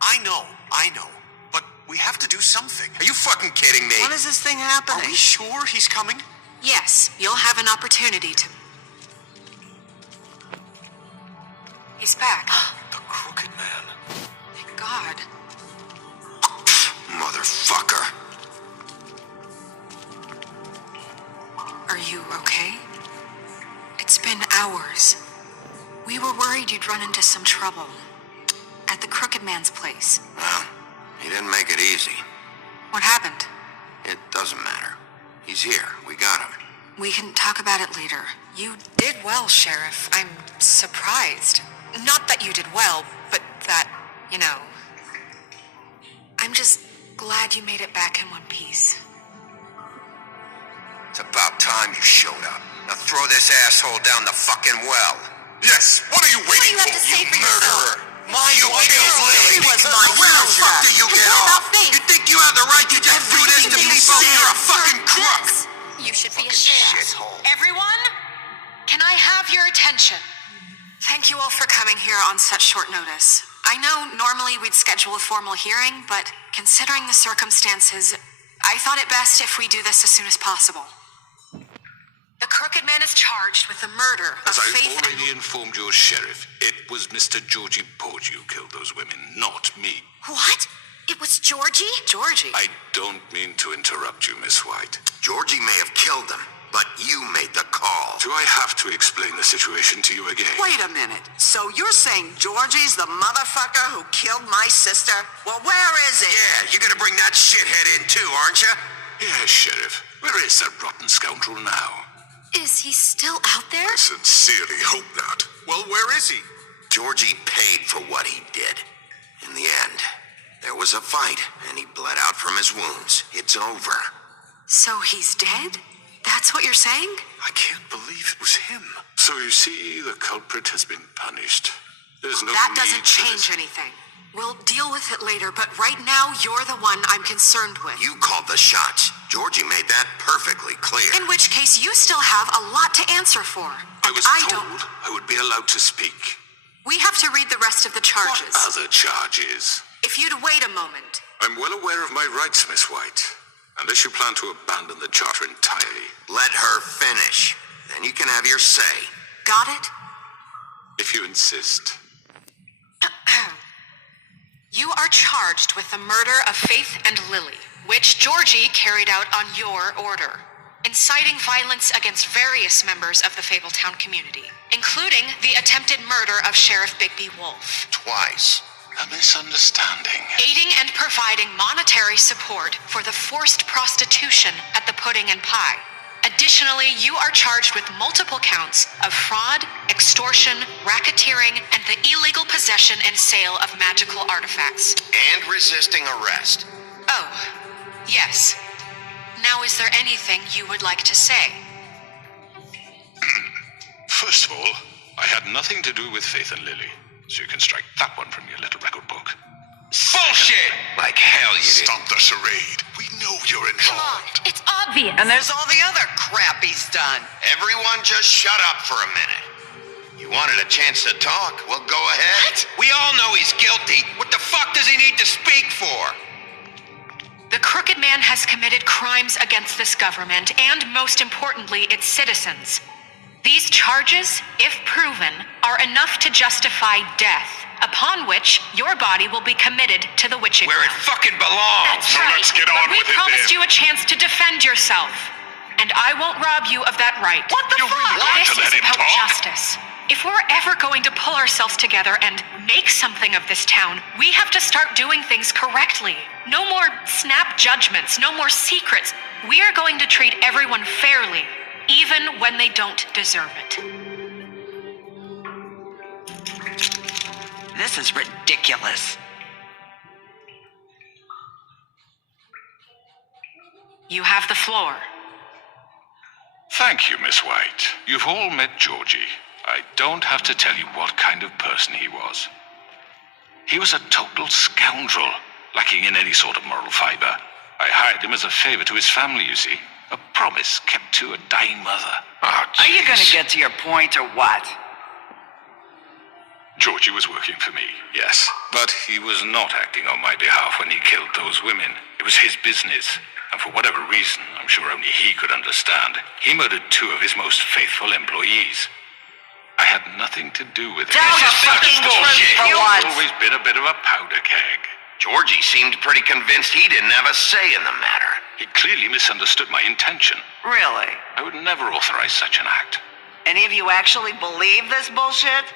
I know. But we have to do something. Are you fucking kidding me? When is this thing happening? Are we sure he's coming? Yes, you'll have an opportunity to... He's back. The Crooked Man. Thank God. Motherfucker. Are you okay? It's been hours. We were worried you'd run into some trouble. At the Crooked Man's place. Well, he didn't make it easy. What happened? It doesn't matter. He's here. We got him. We can talk about it later. You did well, Sheriff. I'm surprised. Not that you did well, but that, you know... I'm just glad you made it back in one piece. It's about time you showed up. Now throw this asshole down the fucking well. Yes, what are you waiting What do you have to say for murderer? yourself? You killed Lily. He was my Where the sister. fuck do you get What off? about me? You think you have the right to just do this to people? You're a fucking crook. You should be Fucking ashamed. shithole. Everyone, can I have your attention? Thank you all for coming here on such short notice. I know normally we'd schedule a formal hearing, but considering the circumstances, I thought it best if we do this as soon as possible. The Crooked Man is charged with the murder of As I've Faith already informed your sheriff, it was Mr. Georgie Porgy who killed those women, not me. What? It was Georgie? Georgie? I don't mean to interrupt you, Miss White. Georgie may have killed him, but you made the call. Do I have to explain the situation to you again? Wait a minute. So you're saying Georgie's the motherfucker who killed my sister? Well, where is he? Yeah, you're gonna bring that shithead in too, aren't you? Yes, Sheriff. Where is that rotten scoundrel now? Is he still out there? I sincerely hope not. Well, where is he? Georgie paid for what he did. In the end, there was a fight, and he bled out from his wounds. It's over. So he's dead? That's what you're saying? I can't believe it was him. So you see, the culprit has been punished. There's no That need doesn't for change this. anything. We'll deal with it later, but right now you're the one I'm concerned with. You called the shots. Georgie made that perfectly clear. In which case, you still have a lot to answer for. I And was don't. told I would be allowed to speak. We have to read the rest of the charges. What other charges? If you'd wait a moment. I'm well aware of my rights, Miss White. Unless you plan to abandon the charter entirely. Let her finish. Then you can have your say. Got it? If you insist. You are charged with the murder of Faith and Lily, which Georgie carried out on your order, inciting violence against various members of the Fabletown community, including the attempted murder of Sheriff Bigby Wolf. Twice. A misunderstanding. Aiding and providing monetary support for the forced prostitution at the Pudding and Pie. Additionally, you are charged with multiple counts of fraud, extortion, racketeering, and the illegal possession and sale of magical artifacts. And resisting arrest. Oh, yes. Now, is there anything you would like to say? First of all, I had nothing to do with Faith and Lily, so you can strike that one from your little record book. Bullshit! Like hell you did. Stop the charade. We know you're Come on, involved. it's obvious. And there's all the other crap he's done. Everyone just shut up for a minute. You wanted a chance to talk? Well, go ahead. What? We all know he's guilty. What the fuck does he need to speak for? The Crooked Man has committed crimes against this government and, most importantly, its citizens. These charges, if proven, are enough to justify death, upon which your body will be committed to the witching Where it well. fucking belongs. That's So right. let's get but on we with it promised then. you a chance to defend yourself, and I won't rob you of that right. What the You fuck? really want This to let is him about talk? justice. If we're ever going to pull ourselves together and make something of this town, we have to start doing things correctly. No more snap judgments, no more secrets. We are going to treat everyone fairly, even when they don't deserve it. This is ridiculous. You have the floor. Thank you, Miss White. You've all met Georgie. I don't have to tell you what kind of person he was. He was a total scoundrel, lacking in any sort of moral fiber. I hired him as a favor to his family, you see. A promise kept to a dying mother. Oh, Are you gonna jeez. get to your point or what? Georgie was working for me, yes. But he was not acting on my behalf when he killed those women. It was his business. And for whatever reason, I'm sure only he could understand, he murdered 2 of his most faithful employees. I had nothing to do with it. Tell the fucking truth for once. I've always been a bit of a powder keg. Georgie seemed pretty convinced he didn't have a say in the matter. He clearly misunderstood my intention. Really? I would never authorize such an act. Any of you actually believe this bullshit?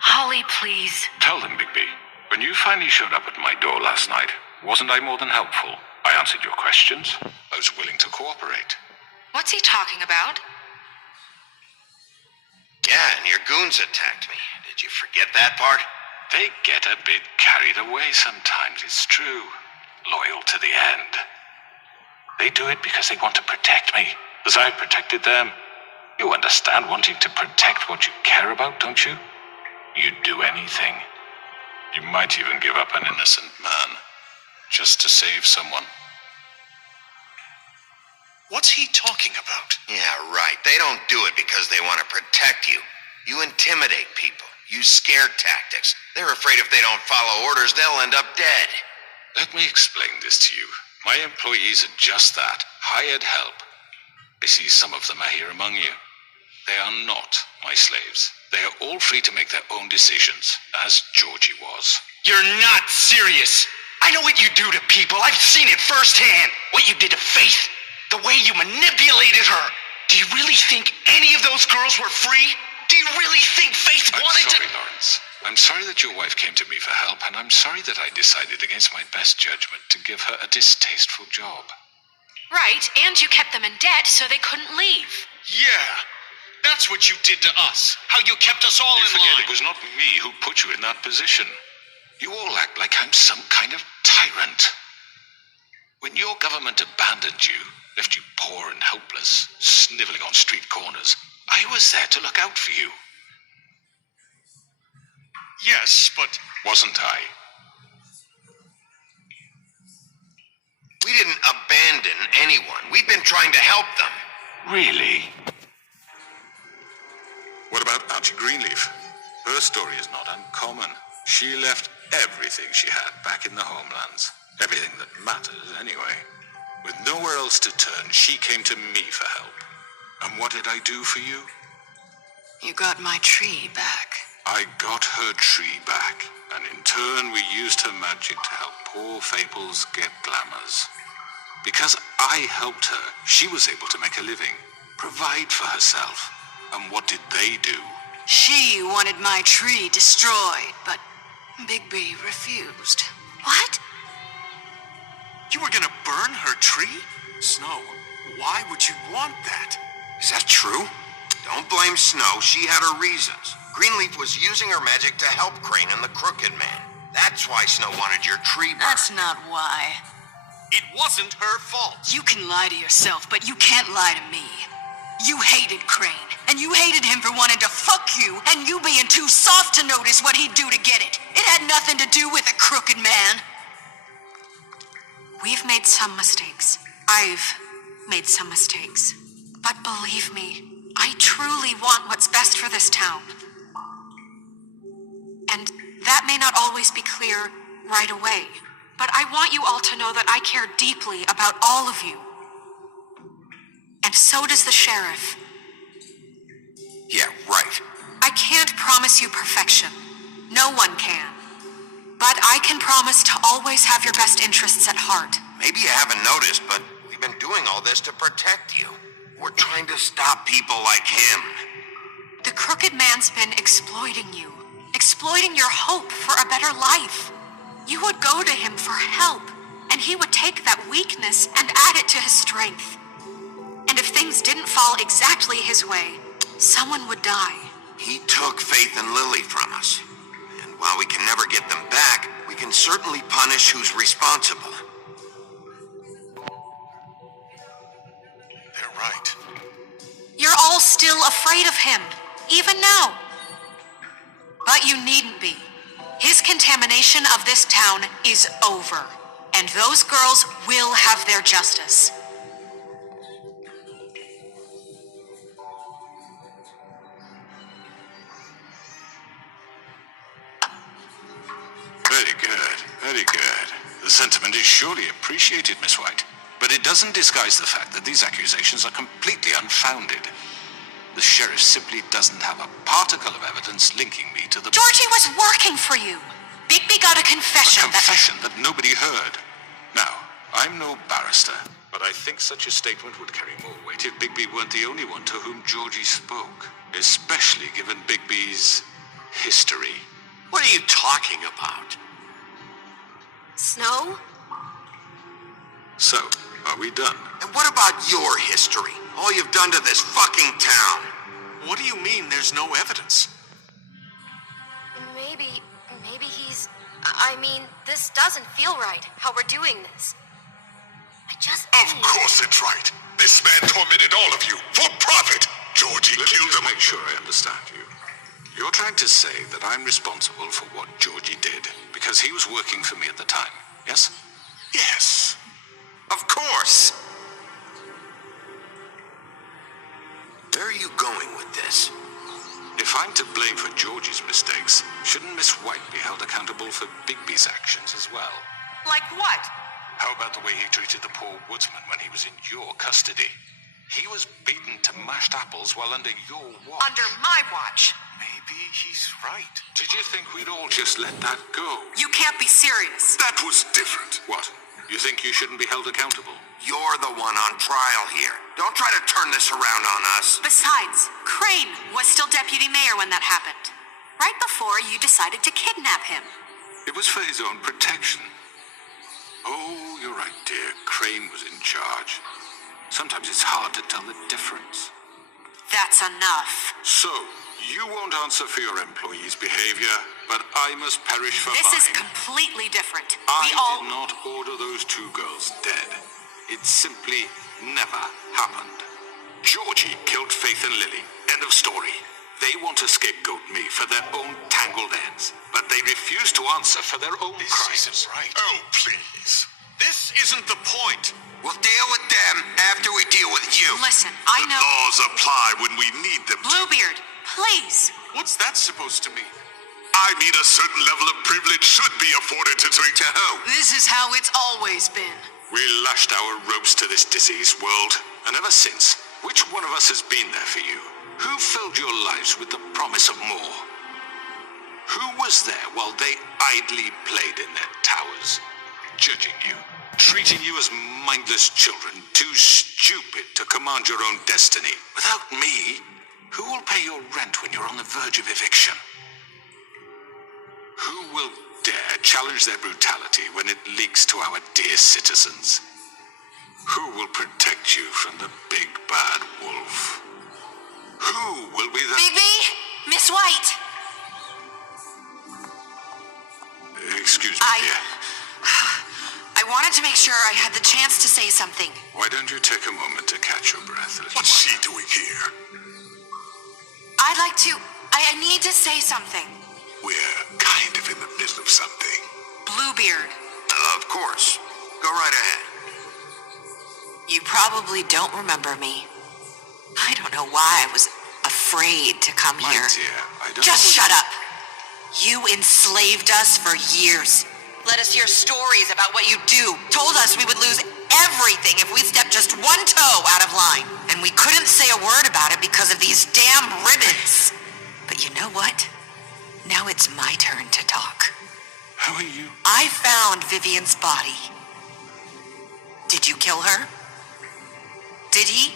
Holly, please. Tell them, Bigby. When you finally showed up at my door last night, wasn't I more than helpful? I answered your questions. I was willing to cooperate. What's he talking about? Yeah, and your goons attacked me. Did you forget that part? They get a bit carried away sometimes, it's true. Loyal to the end. They do it because they want to protect me, as I protected them. You understand wanting to protect what you care about, don't you? You'd do anything. You might even give up an innocent man, just to save someone. What's he talking about? Yeah, right. They don't do it because they want to protect you. You intimidate people. Use scare tactics. They're afraid if they don't follow orders, they'll end up dead. Let me explain this to you. My employees are just that, hired help. I see some of them are here among you. They are not my slaves. They are all free to make their own decisions, as Georgie was. You're not serious. I know what you do to people. I've seen it firsthand. What you did to Faith. The way you manipulated her. Do you really think any of those girls were free? Do you really think Faith wanted I'm sorry, Lawrence. I'm sorry that your wife came to me for help, and I'm sorry that I decided against my best judgment to give her a distasteful job. Right, and you kept them in debt so they couldn't leave. Yeah. That's what you did to us. How you kept us all You in forget line. it was not me who put you in that position. You all act like I'm some kind of tyrant. When your government abandoned you, left you poor and helpless, sniveling on street corners, I was there to look out for you. Yes, but... Wasn't I? We didn't abandon anyone. We've been trying to help them. Really? What about Archie Greenleaf? Her story is not uncommon. She left everything she had back in the homelands. Everything that matters, anyway. With nowhere else to turn, she came to me for help. And what did I do for you? You got my tree back. I got her tree back, and in turn we used her magic to help poor Fables get glamours. Because I helped her, she was able to make a living, provide for herself. And what did they do? She wanted my tree destroyed, but Bigby refused. What? You were gonna burn her tree? Snow, why would you want that? Is that true? Don't blame Snow. She had her reasons. Greenleaf was using her magic to help Crane and the Crooked Man. That's why Snow wanted your tree burned. That's not why. It wasn't her fault. You can lie to yourself, but you can't lie to me. You hated Crane, and you hated him for wanting to fuck you, and you being too soft to notice what he'd do to get it. It had nothing to do with a Crooked Man. We've made some mistakes. I've made some mistakes. But believe me, I truly want what's best for this town. And that may not always be clear right away, but I want you all to know that I care deeply about all of you. And so does the sheriff. Yeah, right. I can't promise you perfection. No one can. But I can promise to always have your best interests at heart. Maybe you haven't noticed, but we've been doing all this to protect you. We're trying to stop people like him. The Crooked Man's been exploiting you. Exploiting your hope for a better life. You would go to him for help, and he would take that weakness and add it to his strength. And if things didn't fall exactly his way, someone would die. He took Faith and Lily from us. And while we can never get them back, we can certainly punish who's responsible. They're right. You're all still afraid of him, even now. But you needn't be. His contamination of this town is over, and those girls will have their justice. Very good. The sentiment is surely appreciated, Miss White. But it doesn't disguise the fact that these accusations are completely unfounded. The sheriff simply doesn't have a particle of evidence linking me to the... Georgie was working for you. Bigby got a confession A confession that nobody heard. Now, I'm no barrister, but I think such a statement would carry more weight if Bigby weren't the only one to whom Georgie spoke, especially given Bigby's history. What are you talking about? Snow? So, are we done? And what about your history? All you've done to this fucking town. What do you mean there's no evidence? Maybe he's... I mean, this doesn't feel right, how we're doing this. Of course it's right. This man tormented all of you for profit. Georgie killed him. Make sure I understand you. You're trying to say that I'm responsible for what Georgie did because he was working for me at the time, yes? Yes. Of course. Where are you going with this? If I'm to blame for Georgie's mistakes, shouldn't Miss White be held accountable for Bigby's actions as well? Like what? How about the way he treated the poor woodsman when he was in your custody? He was beaten to mashed apples while under your watch. Under my watch. Maybe he's right. Did you think we'd all just let that go? You can't be serious. That was different. What? You think you shouldn't be held accountable? You're the one on trial here. Don't try to turn this around on us. Besides, Crane was still deputy mayor when that happened. Right before you decided to kidnap him. It was for his own protection. Oh, you're right, dear. Crane was in charge. Sometimes it's hard to tell the difference. That's enough. So, you won't answer for your employees' behavior, but I must perish for This mine. is completely different. I We all... did not order those two girls dead. It simply never happened. Georgie killed Faith and Lily. End of story. They want to scapegoat me for their own tangled ends, but they refuse to answer for their own This crimes. isn't right. Oh, please. This isn't the point. We'll deal with them after we deal with you. Listen, I The know... laws apply when we need them to. Bluebeard, please. What's that supposed to mean? I mean, a certain level of privilege should be afforded to... To who? This is how it's always been. We lashed our ropes to this diseased world, and ever since, which one of us has been there for you? Who filled your lives with the promise of more? Who was there while they idly played in their towers, judging you, treating you as mindless children, too stupid to command your own destiny? Without me, who will pay your rent when you're on the verge of eviction? Who will dare challenge their brutality when it leaks to our dear citizens? Who will protect you from the big bad wolf? Who will be the... Bigby? Miss White? Excuse me, dear. I wanted to make sure I had the chance to say something. Why don't you take a moment to catch your breath, little What's she one? doing here? I'd like to... I need to say something. We're kind of in the middle of something. Bluebeard, Of course. Go right ahead. You probably don't remember me. I don't know why I was afraid to come My here. dear, I don't... Just shut up. You enslaved us for years. Let us hear stories about what you do. Told us we would lose everything if we stepped just one toe out of line. And we couldn't say a word about it because of these damn ribbons. But you know what? Now it's my turn to talk. How are you? I found Vivian's body. Did you kill her? Did he?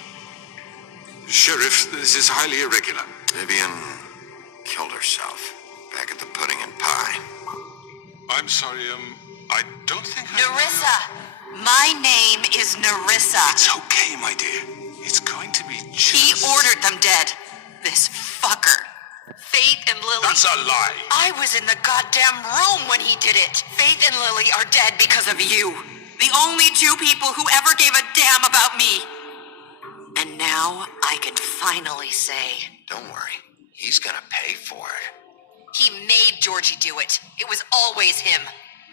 Sheriff, this is highly irregular. Vivian killed herself back at the Pudding and Pie. I'm sorry, I don't think I... Nerissa. My name is Nerissa. It's okay, my dear. It's going to be He just... ordered them dead. This fucker. Faith and Lily. That's a lie. I was in the goddamn room when he did it. Faith and Lily are dead because of you. The only two people who ever gave a damn about me. And now I can finally say... Don't worry. He's gonna pay for it. He made Georgie do it. It was always him.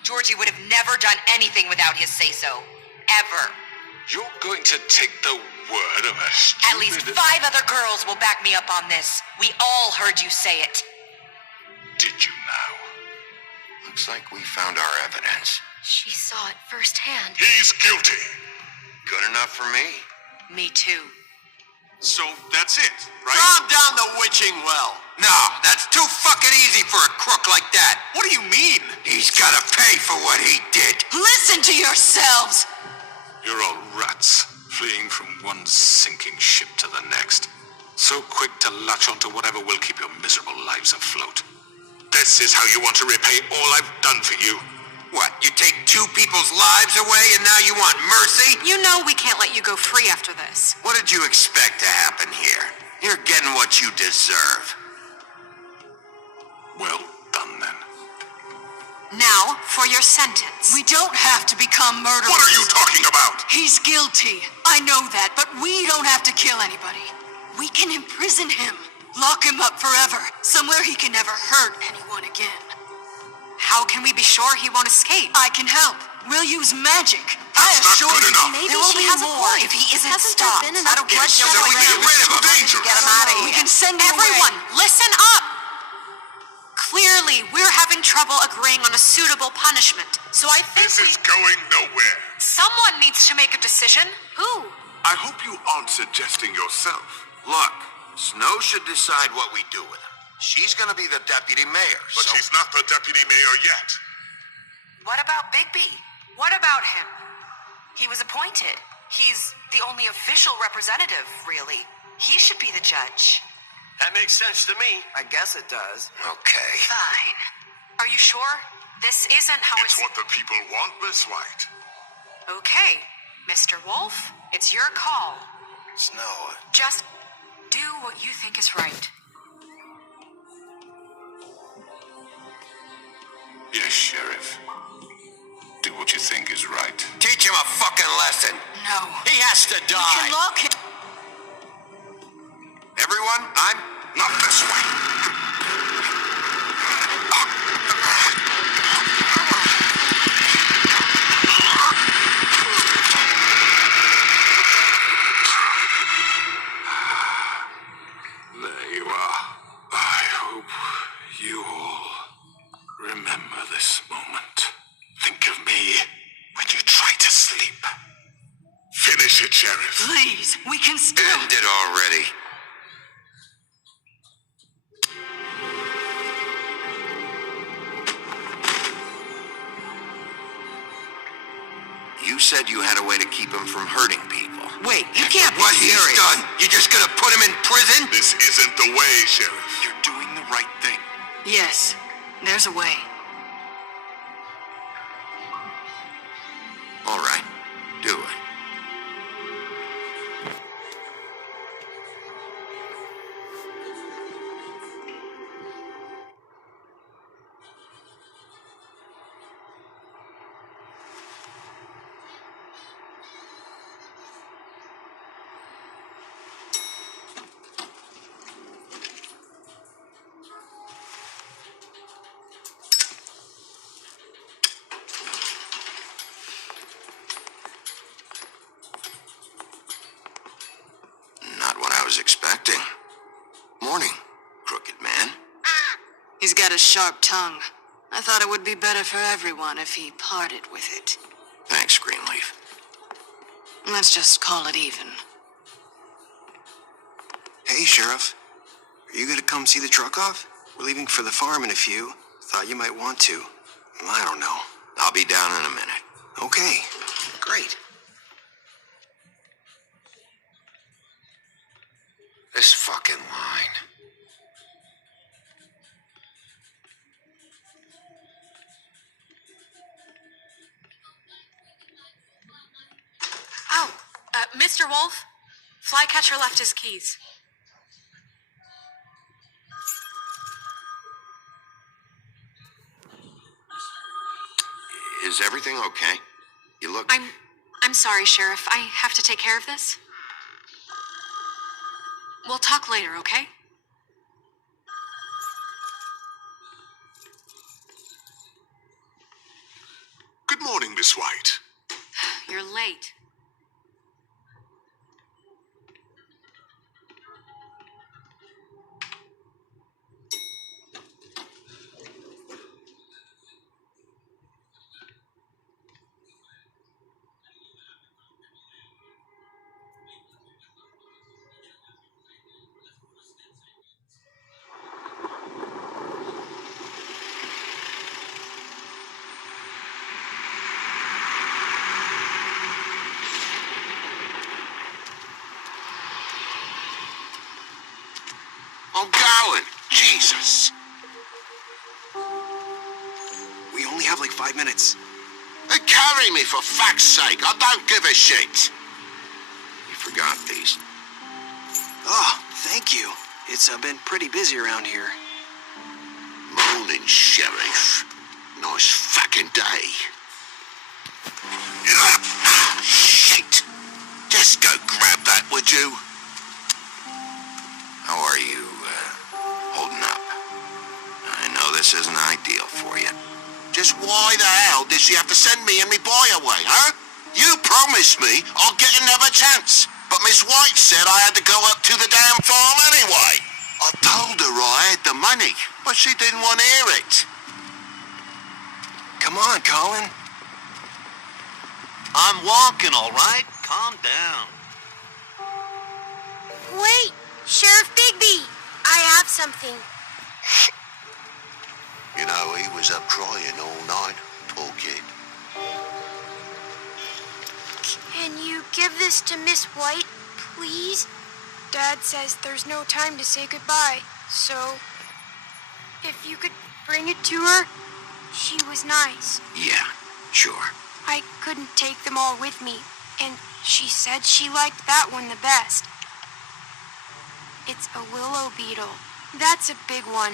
Georgie would have never done anything without his say-so. Ever. You're going to take the word of a stupid... At least 5 other girls will back me up on this. We all heard you say it. Did you now? Looks like we found our evidence. She saw it firsthand. He's guilty. Good enough for me. Me too. So that's it, right? Calm down the witching well. No, that's too fucking easy for a crook like that. What do you mean? He's gotta pay for what he did. Listen to yourselves! You're all rats, fleeing from one sinking ship to the next. So quick to latch onto whatever will keep your miserable lives afloat. This is how you want to repay all I've done for you. What, you take two people's lives away and now you want mercy? You know we can't let you go free after this. What did you expect to happen here? You're getting what you deserve. Well done, then. Now, for your sentence. We don't have to become murderers. What are you talking about? He's guilty. I know that, but we don't have to kill anybody. We can imprison him. Lock him up forever. Somewhere he can never hurt anyone again. How can we be sure he won't escape? I can help. We'll use magic. I That's not assure good you. enough. Maybe There will she be has a more point. if he isn't Hasn't there stopped. been enough I don't get bloodshed you. So we already? get rid of him. Dangerous. Get him out of here. We can send him Everyone, away. listen up! Clearly, we're having trouble agreeing on a suitable punishment. So I think This is going nowhere. someone needs to make a decision. Who? I hope you aren't suggesting yourself. Look, Snow should decide what we do with him. She's gonna be the deputy mayor, But so... she's not the deputy mayor yet. What about Bigby? What about him? He was appointed. He's the only official representative, really. He should be the judge. That makes sense to me. I guess it does. Okay. Fine. Are you sure? This isn't how It's what the people want, Miss White. Okay, Mr. Wolf, it's your call. Snow, Just do what you think is right. Yes, Sheriff. Do what you think is right. teach him a fucking lesson. No. He has to We die. can lock him. Everyone, I'm... Not this way. There you are. I hope you all remember this moment. Think of me when you try to sleep. Finish it, Sheriff. Please, we can still... End it already. You said you had a way to keep him from hurting people. Wait, you can't be What he's serious. done? You just gonna put him in prison? This isn't the way, Sheriff. You're doing the right thing. Yes, there's a way. All right, do it. Not what I was expecting. Morning, crooked man. He's got a sharp tongue. I thought it would be better for everyone if he parted with it. Thanks, Greenleaf. Let's just call it even. Hey, Sheriff. Are you gonna come see the truck off? We're leaving for the farm in a few. Thought you might want to. I don't know. I'll be down in a minute. Okay. Great. This fucking line. Oh, Mr. Wolf, Flycatcher left his keys. Is everything okay? You look... I'm sorry, Sheriff. I have to take care of this. We'll talk later, okay? Good morning, Miss White. You're late. going. Jesus. We only have like 5 minutes. Carry me, for fuck's sake. I don't give a shit. You forgot these. Oh, thank you. It's been pretty busy around here. Morning, Sheriff. Nice fucking day. Shit. Just go grab that, would you? How are you, holding up? I know this isn't ideal for you. Just why the hell did she have to send me and me boy away, huh? You promised me I'll get another chance, but Miss White said I had to go up to the damn farm anyway. I told her I had the money, but she didn't want to hear it. Come on, Colin. I'm walking, all right? Calm down. Wait, Sheriff Bigby, I have something. You know, he was up crying all night, poor kid. Can you give this to Miss White, please? Dad says there's no time to say goodbye, so if you could bring it to her, she was nice. Yeah, sure. I couldn't take them all with me, and she said she liked that one the best. It's a willow beetle. That's a big one.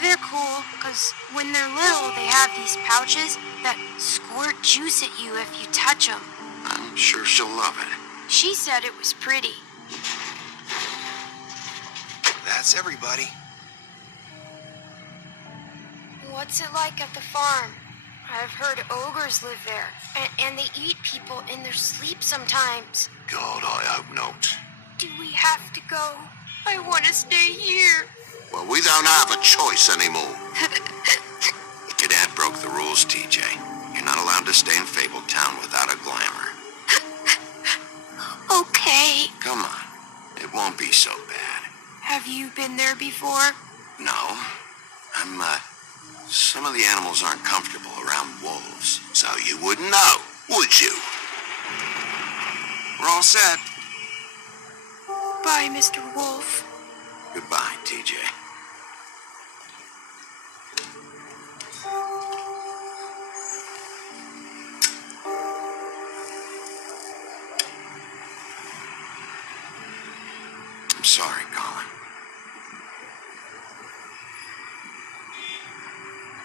They're cool, because when they're little, they have these pouches that squirt juice at you if you touch them. I'm sure she'll love it. She said it was pretty. That's everybody. What's it like at the farm? I've heard ogres live there, and they eat people in their sleep sometimes. God, I hope not. Do we have to go? I want to stay here. Well, we don't have a choice anymore. Your dad broke the rules, TJ. You're not allowed to stay in Fabletown without a glamour. Okay. Come on. It won't be so bad. Have you been there before? No. Some of the animals aren't comfortable around wolves, so you wouldn't know, would you? We're all set. Bye, Mr. Wolf. Goodbye, TJ. I'm sorry, Colin.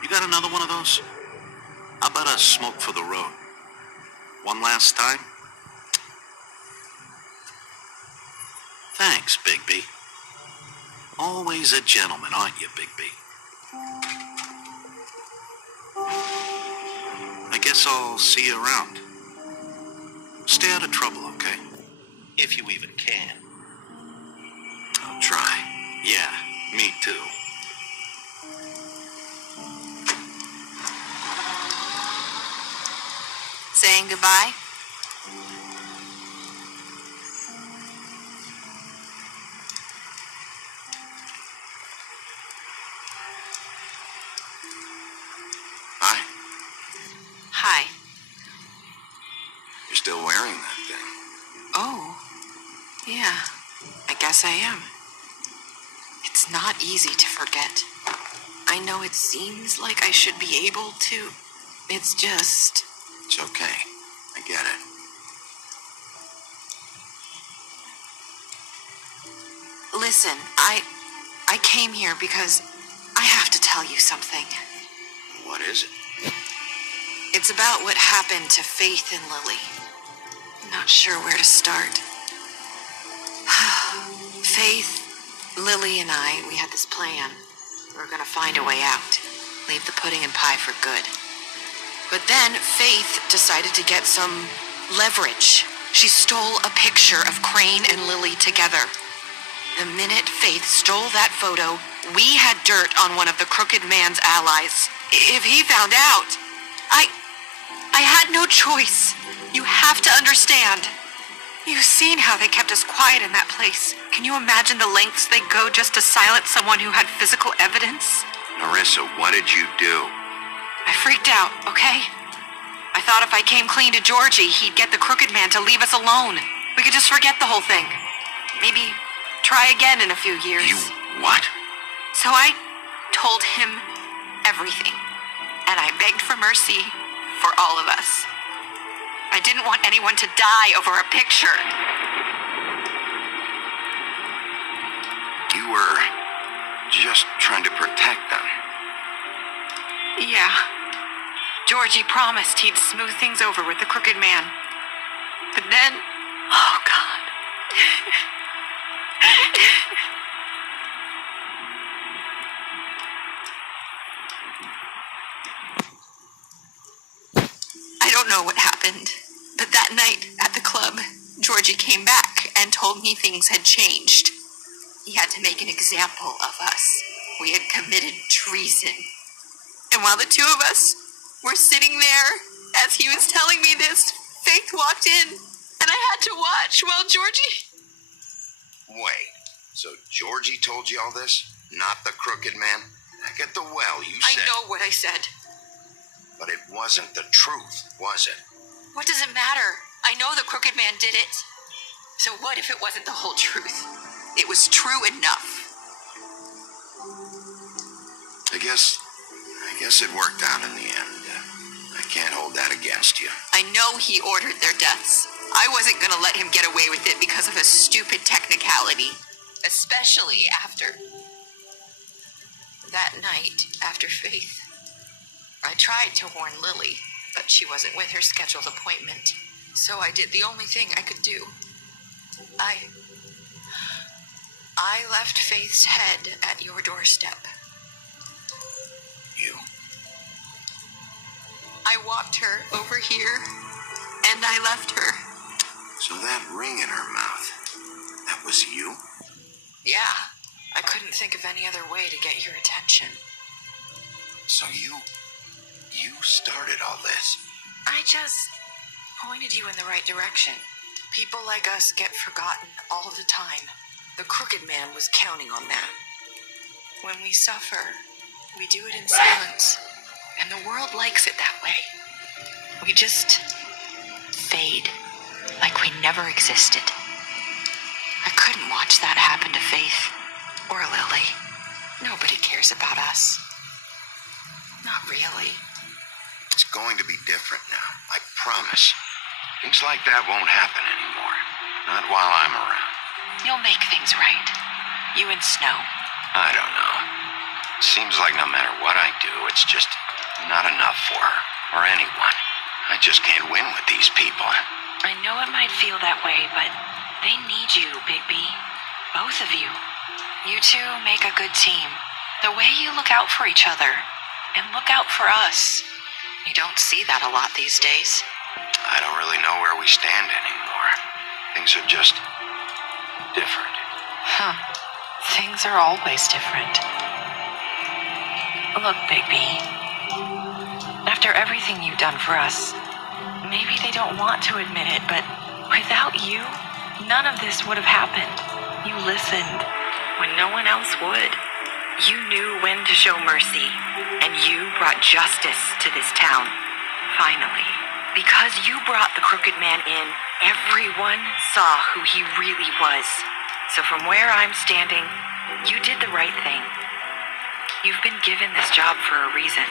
You got another one of those? How about a smoke for the road? One last time? Thanks, Bigby. Always a gentleman, aren't you, Bigby? I guess I'll see you around. Stay out of trouble, okay? If you even can. I'll try. Yeah, me too. Saying goodbye? Hi. Hi. You're still wearing that thing. Oh, yeah, I guess I am. It's not easy to forget. I know it seems like I should be able to. It's just... It's okay. I get it. Listen, I came here because I have to tell you something. What is it? It's about what happened to Faith and Lily. Not sure where to start. Faith, Lily, and I, we had this plan. We were gonna find a way out. Leave the pudding and pie for good. But then Faith decided to get some leverage. She stole a picture of Crane and Lily together. The minute Faith stole that photo, we had dirt on one of the Crooked Man's allies. If he found out, I had no choice. You have to understand. You've seen how they kept us quiet in that place. Can you imagine the lengths they go just to silence someone who had physical evidence? Narissa, what did you do? I freaked out, okay? I thought if I came clean to Georgie, he'd get the Crooked Man to leave us alone. We could just forget the whole thing. Maybe try again in a few years. You what? So I told him everything, and I begged for mercy for all of us. I didn't want anyone to die over a picture. You were just trying to protect them. Yeah. Georgie promised he'd smooth things over with the crooked man. But then, oh God. I don't know what happened, but that night at the club, Georgie came back and told me things had changed. He had to make an example of us. We had committed treason. And while the two of us were sitting there, as he was telling me this, Faith walked in, and I had to watch while Georgie... Wait, so Georgie told you all this? Not the crooked man? Back at the well, you said... I know what I said. But it wasn't the truth, was it? What does it matter? I know the crooked man did it. So what if it wasn't the whole truth? It was true enough. I guess it worked out in the end. I can't hold that against you. I know he ordered their deaths. I wasn't gonna let him get away with it because of a stupid technicality. Especially after... that night, after Faith. I tried to warn Lily, but she wasn't with her scheduled appointment. So I did the only thing I could do. I left Faith's head at your doorstep. You? I walked her over here, and I left her. So that ring in her mouth, that was you? Yeah, I couldn't think of any other way to get your attention. So you started all this? I just pointed you in the right direction. People like us get forgotten all the time. The crooked man was counting on that. When we suffer, we do it in silence, and the world likes it that way. We just fade, like we never existed. I couldn't watch that happen to Faith, or Lily. Nobody cares about us. Not really. It's going to be different now, I promise. Things like that won't happen anymore. Not while I'm around. You'll make things right. You and Snow. I don't know. It seems like no matter what I do, it's just not enough for her, or anyone. I just can't win with these people. I know it might feel that way, but they need you, Bigby. Both of you. You two make a good team. The way you look out for each other, and look out for us. You don't see that a lot these days. I don't really know where we stand anymore. Things are just different. Huh. Things are always different. Look, Bigby. After everything you've done for us, maybe they don't want to admit it, but without you, none of this would have happened. You listened when no one else would. You knew when to show mercy, and you brought justice to this town. Finally. Because you brought the crooked man in, everyone saw who he really was. So from where I'm standing, you did the right thing. You've been given this job for a reason.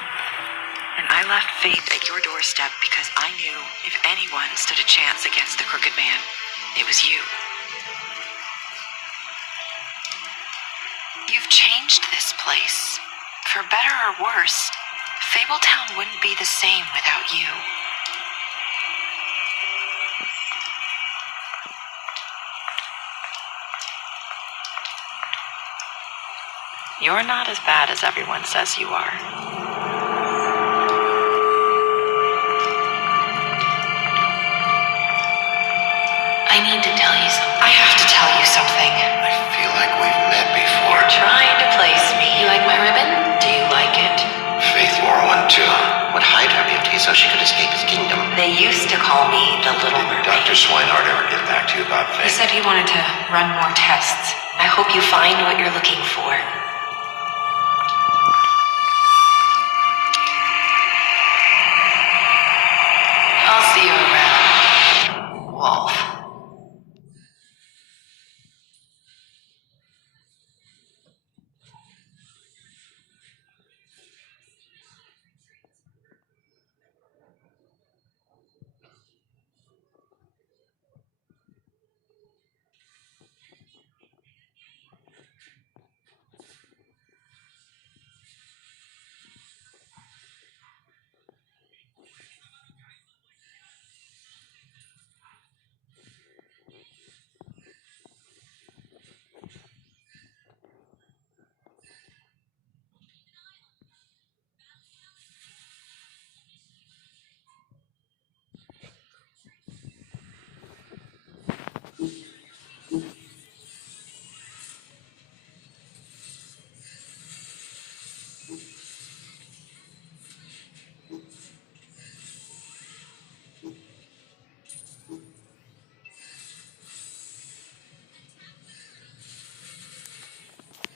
And I left Faith at your doorstep because I knew if anyone stood a chance against the crooked man, it was you. You've changed this place. For better or worse, Fabletown wouldn't be the same without you. You're not as bad as everyone says you are. I need to tell you something. I have to tell you something. I feel like we've met before. You're trying to place me. You like my ribbon? Do you like it? Faith wore one too. Would hide her beauty so she could escape his kingdom. They used to call me the Little Mermaid. Dr. Swinehart ever get back to you about He Faith? said he wanted to run more tests. I hope you find what you're looking for.